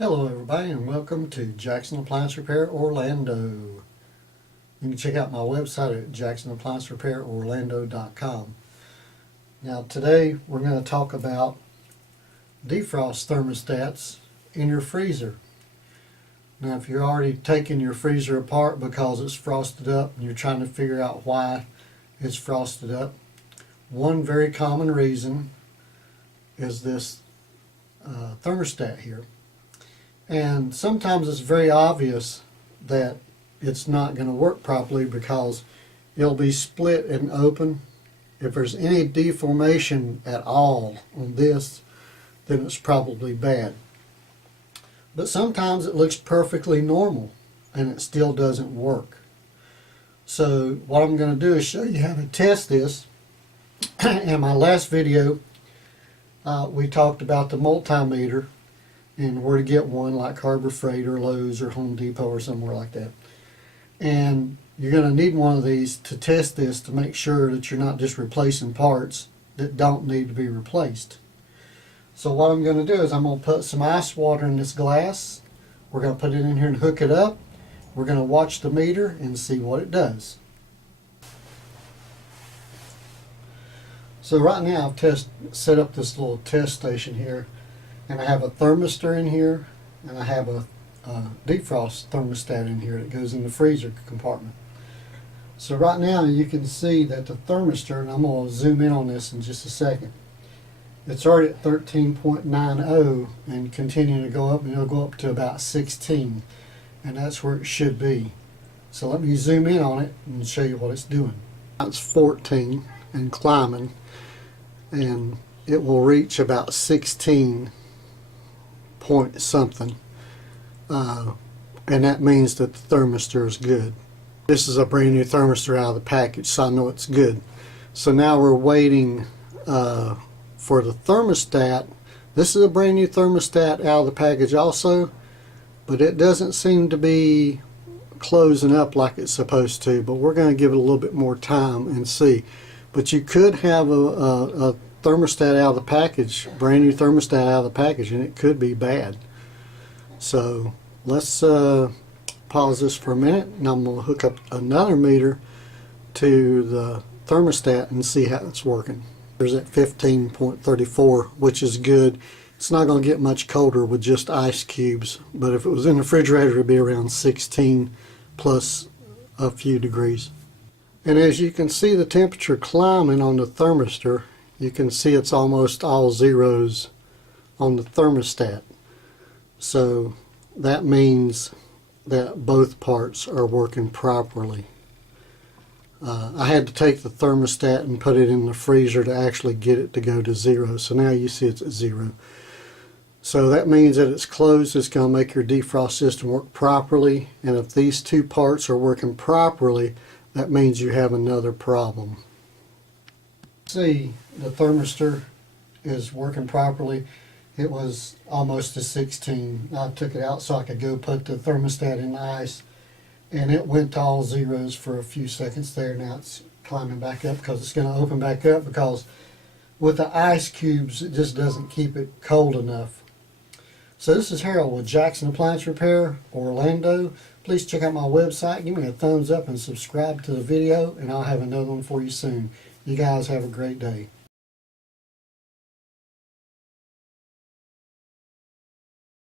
Hello everybody and welcome to Jackson Appliance Repair Orlando. You can check out my website at jacksonappliancerepairorlando.com. Now today we're going to talk about defrost thermostats in your freezer. Now if you're already taking your freezer apart because it's frosted up and you're trying to figure out why it's frosted up, one very common reason is this thermostat here. And sometimes it's very obvious that it's not going to work properly because it'll be split and open. If there's any deformation at all on this, then it's probably bad. But sometimes it looks perfectly normal and it still doesn't work. So what I'm going to do is show you how to test this. In my last video, we talked about the multimeter and where to get one, like Harbor Freight or Lowe's or Home Depot or somewhere like that. And you're going to need one of these to test this to make sure that you're not just replacing parts that don't need to be replaced. So what I'm going to do is I'm going to put some ice water in this glass. We're going to put it in here and hook it up. We're going to watch the meter and see what it does. So right now I've set up this little test station here. And I have a thermistor in here, and I have a defrost thermostat in here that goes in the freezer compartment. So right now you can see that the thermistor, and I'm going to zoom in on this in just a second, it's already at 13.90 and continuing to go up, and it'll go up to about 16, and that's where it should be. So let me zoom in on it and show you what it's doing. It's 14 and climbing, and it will reach about 16 point something, and that means that the thermistor is good. This is a brand new thermistor out of the package, so I know it's good. So now we're waiting for the thermostat. This is a brand new thermostat out of the package also, but it doesn't seem to be closing up like it's supposed to, but we're going to give it a little bit more time and see. But you could have a thermostat out of the package, brand new thermostat out of the package, and it could be bad. So let's pause this for a minute, and I'm going to hook up another meter to the thermostat and see how it's working. There's at 15.34, which is good. It's not going to get much colder with just ice cubes, but if it was in the refrigerator, it would be around 16 plus a few degrees. And as you can see the temperature climbing on the thermistor, you can see it's almost all zeros on the thermostat. So that means that both parts are working properly. I had to take the thermostat and put it in the freezer to actually get it to go to zero. So now you see it's at zero. So that means that it's closed. It's going to make your defrost system work properly. And if these two parts are working properly, that means you have another problem. See, the thermistor is working properly. It was almost to 16. I took it out so I could go put the thermostat in ice, and it went to all zeros for a few seconds there. Now it's climbing back up because it's going to open back up, because with the ice cubes it just doesn't keep it cold enough. So this is Harold with Jackson Appliance Repair Orlando. Please check out my website, give me a thumbs up and subscribe to the video, and I'll have another one for you soon. You guys have a great day.